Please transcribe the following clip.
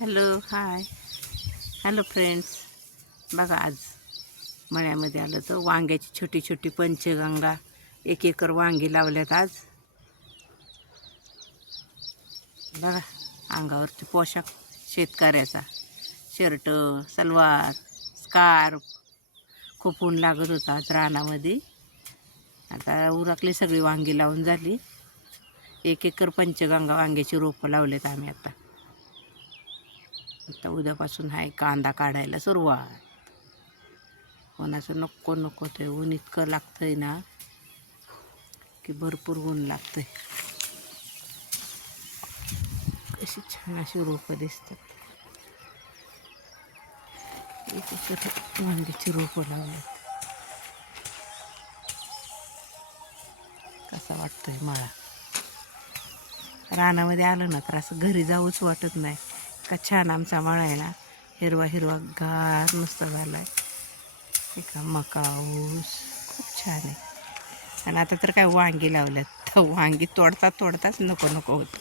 Hello hi hello friends. बघा आज मळ्यामध्ये आलं तर वांग्याची छोटी छोटी पंचगंगा 1 एकर वांगी लावल्यात आज. बघा अंगावरची पोशाख शेतकऱ्याचा, शर्ट सलवार स्कार्फ. खूप ऊन लागत होतं आज रानामध्ये. आता उरकली सगळी वांगी लावून झाली. 1 एकर पंचगंगा वांग्याची रोपं लावलेत आम्ही. आता उद्यापासून आहे कांदा काढायला सुरुवात. कोणाचं नको नको ते ऊन इतकं लागतंय ना की भरपूर ऊन लागतंय. कशी छान अशी रोपं दिसतात. 1 एकर वांग्याची रोपं लावतात. कसा वाटतोय मळा. रानामध्ये आलं ना तर असं घरी जाऊच वाटत नाही. का छान आमचा मळा आहे ना, हिरवा हिरवा गार नुसतं झाला आहे. एका मका ऊस खूप छान आहे. आणि आता तर काय वांगी लावल्यात तर वांगी तोडताच नको नको होत.